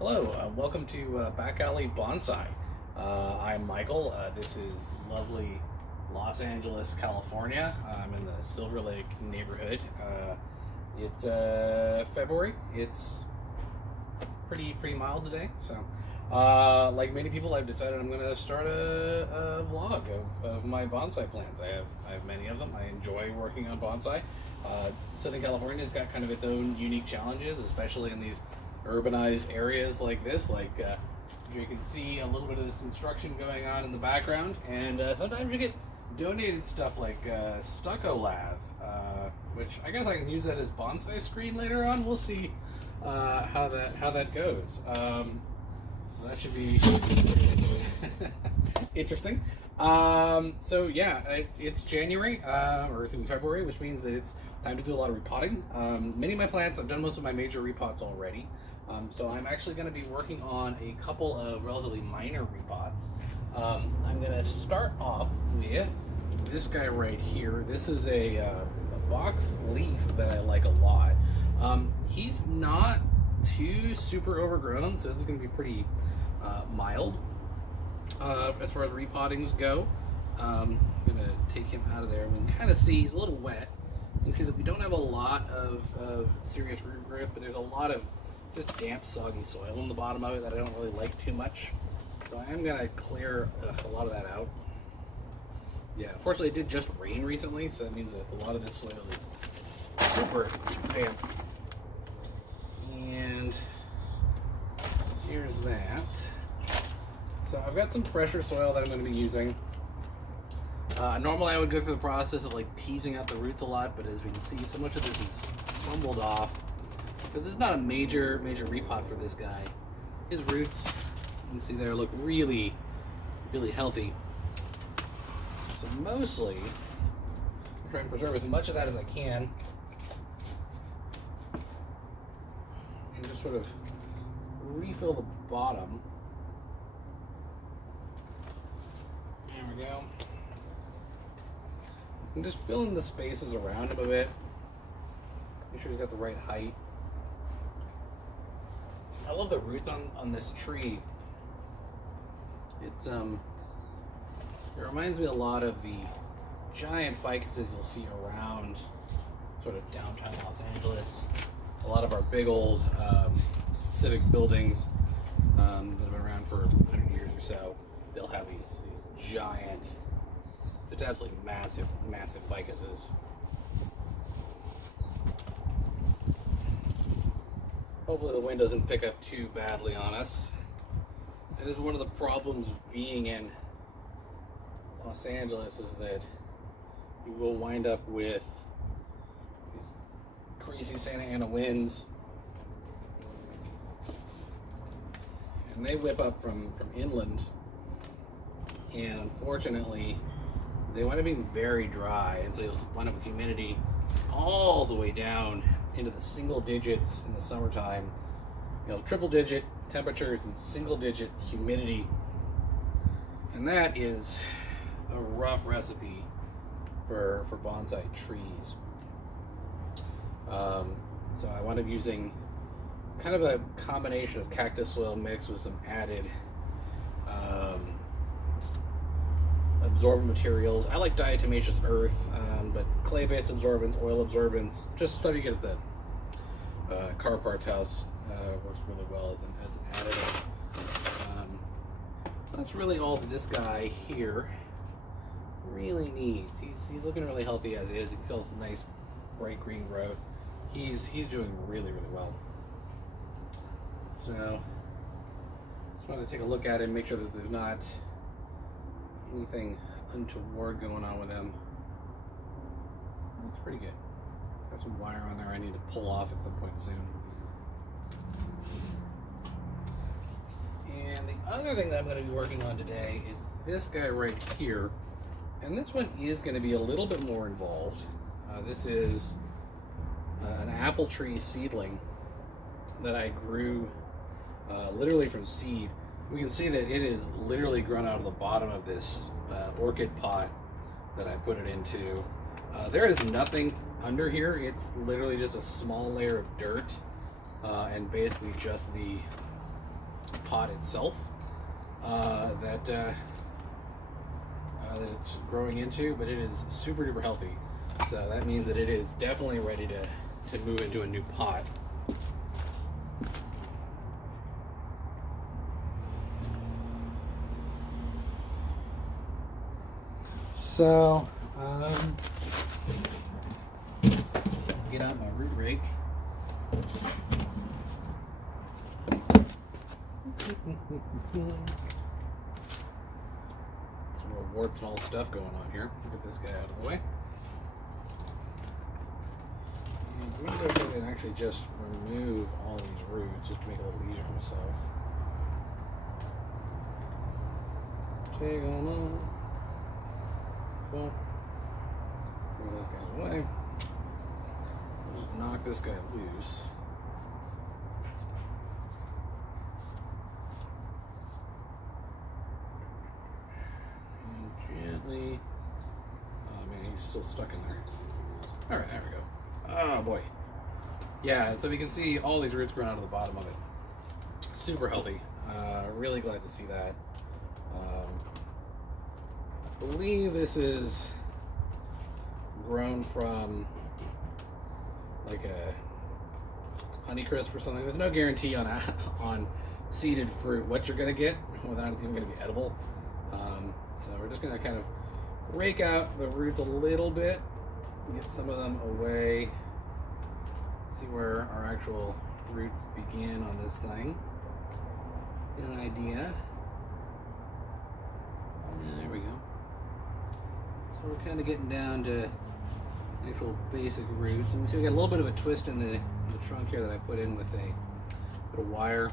Hello, welcome to Back Alley Bonsai. I'm Michael. This is lovely Los Angeles, California. I'm in the Silver Lake neighborhood. It's February. It's pretty mild today. So, like many people, I've decided I'm going to start a vlog of my bonsai plants. I have many of them. I enjoy working on bonsai. Southern California has got kind of its own unique challenges, especially in these urbanized areas like this. You can see a little bit of this construction going on in the background, and sometimes you get donated stuff like stucco lath, which I guess I can use that as bonsai screen later on. We'll see how that goes. So that should be interesting. So yeah, it's January, or it's in February, which means that it's time to do a lot of repotting. Many of my plants, I've done most of my major repots already. So I'm actually going to be working on a couple of relatively minor repots. I'm going to start off with this guy right here. This is a Boxleaf that I like a lot. He's not too super overgrown, so this is going to be pretty mild as far as repottings go. I'm going to take him out of there. We can kind of see he's a little wet. You can see that we don't have a lot of serious root growth, but there's a lot of just damp, soggy soil in the bottom of it that I don't really like too much. So I am going to clear a lot of that out. Yeah, unfortunately it did just rain recently, so that means that a lot of this soil is super damp. And here's that. So I've got some fresher soil that I'm going to be using. Normally I would go through the process of like teasing out the roots a lot, but as we can see, so much of this is crumbled off. So this is not a major repot for this guy. His roots, you can see there, look really healthy. So mostly, I'm trying to preserve as much of that as I can, and just sort of refill the bottom. There we go. And just fill in the spaces around him a bit. Make sure he's got the right height. I love the roots on this tree. It reminds me a lot of the giant ficuses you'll see around sort of downtown Los Angeles. A lot of our big old civic buildings that have been around for 100 years or so, they'll have these giant, just absolutely massive ficuses. Hopefully the wind doesn't pick up too badly on us. That is one of the problems of being in Los Angeles, is that you will wind up with these crazy Santa Ana winds. And they whip up from inland. And unfortunately, they wind up being very dry. And so you'll wind up with humidity all the way down into the single digits in the summertime. You know, triple digit temperatures and single digit humidity, and that is a rough recipe for bonsai trees. So I wound up using kind of a combination of cactus soil mixed with some added absorbent materials. I like diatomaceous earth, but clay-based absorbents, oil absorbents, just stuff you get at the car parts house works really well as an additive. That's really all that this guy here really needs. He's looking really healthy as is. You can see all this nice bright green growth. He's doing really well. So just wanted to take a look at him, make sure that there's not anything untoward going on with him. Looks pretty good. Got some wire on there I need to pull off at some point soon. And the other thing that I'm going to be working on today is this guy right here. And this one is going to be a little bit more involved. This is an apple tree seedling that I grew literally from seed. We can see that it is literally grown out of the bottom of this orchid pot that I put it into. There is nothing under here. It's literally just a small layer of dirt and basically just the pot itself that it's growing into, but it is super duper healthy. So that means that it is definitely ready to move into a new pot. So, get out my root rake. Some real warts and all stuff going on here. Get this guy out of the way. And I'm going to go ahead and actually just remove all these roots just to make it a little easier for myself. Take on up. Cool. Move those guys away. Just knock this guy loose. And gently. Oh man, he's still stuck in there. Alright, there we go. Oh boy. Yeah, so we can see all these roots growing out of the bottom of it. Super healthy. Really glad to see that. I believe this is grown from like a Honeycrisp or something. There's no guarantee on seeded fruit what you're gonna get, whether or not it's even gonna be edible. So we're just gonna kind of rake out the roots a little bit, get some of them away, see where our actual roots begin on this thing. Get an idea. There we go. So we're kind of getting down to actual basic roots. And so we got a little bit of a twist in the trunk here that I put in with a bit of wire.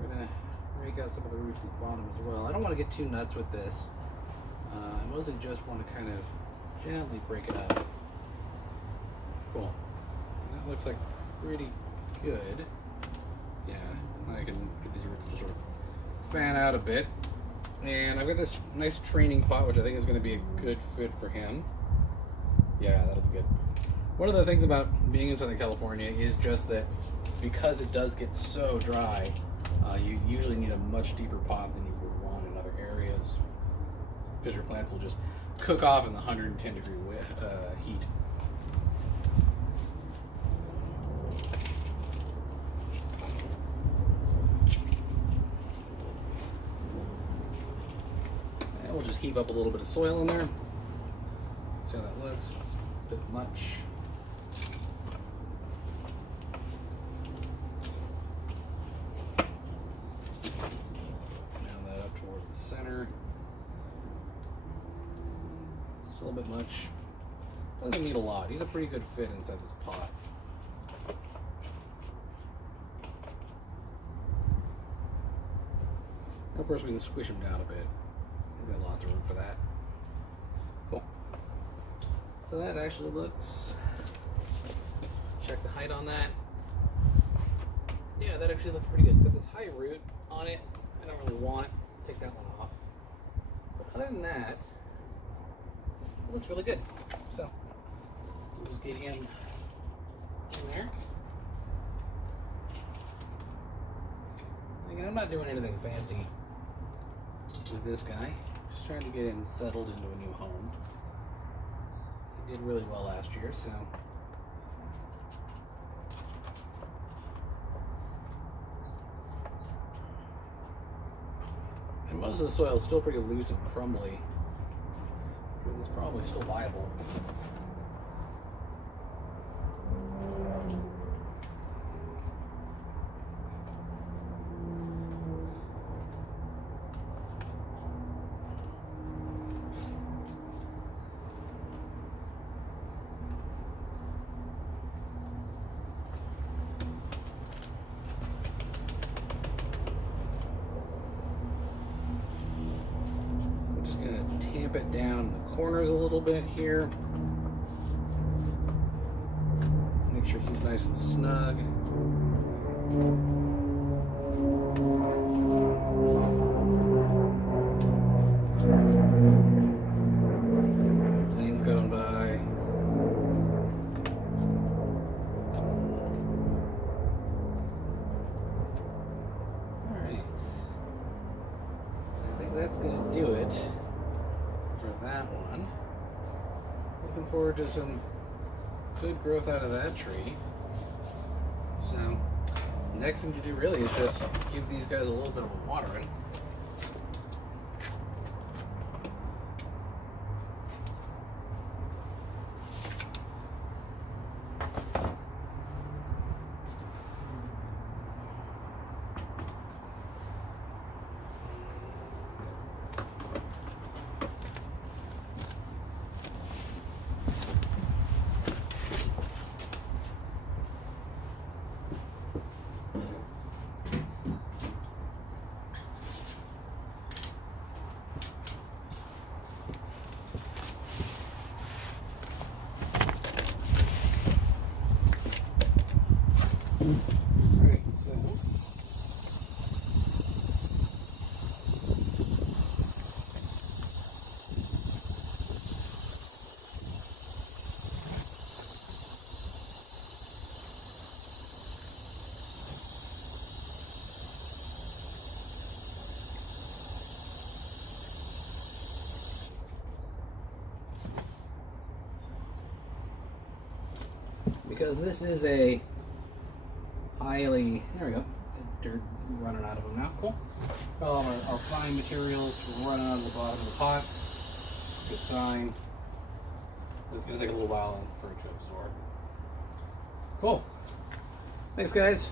We're going to rake out some of the roots at the bottom as well. I don't want to get too nuts with this. I mostly just want to kind of gently break it up. Cool. And that looks like pretty good. Yeah, I can get these roots to sort of fan out a bit. And I've got this nice training pot, which I think is going to be a good fit for him. Yeah, that'll be good. One of the things about being in Southern California is just that because it does get so dry, you usually need a much deeper pot than you would want in other areas, because your plants will just cook off in the 110 degree heat. We'll just heap up a little bit of soil in there. See how that looks. It's a bit much. Round that up towards the center. Still a bit much. Doesn't need a lot. He's a pretty good fit inside this pot. And of course, we can squish him down a bit. He's got lots of room for that. Cool. So that actually looks, check the height on that. Yeah, that actually looks pretty good. It's got this high root on it. I don't really want it. Take that one off. But other than that, it looks really good. So we'll just get him in there. Again, I'm not doing anything fancy with this guy. Just trying to get him settled into a new home. He did really well last year, so. And most of the soil is still pretty loose and crumbly, because it's probably still viable. Tamp it down in the corners a little bit here. Make sure he's nice and snug. Planes going by. that's going to do it for that one. Looking forward to some good growth out of that tree. So, next thing to do really is just give these guys a little bit of a watering. Right, so because this is a highly, there we go, dirt running out of them now, cool. All our fine materials running out of the bottom of the pot, good sign. It's going to take a little while for it to absorb. Cool. Thanks guys.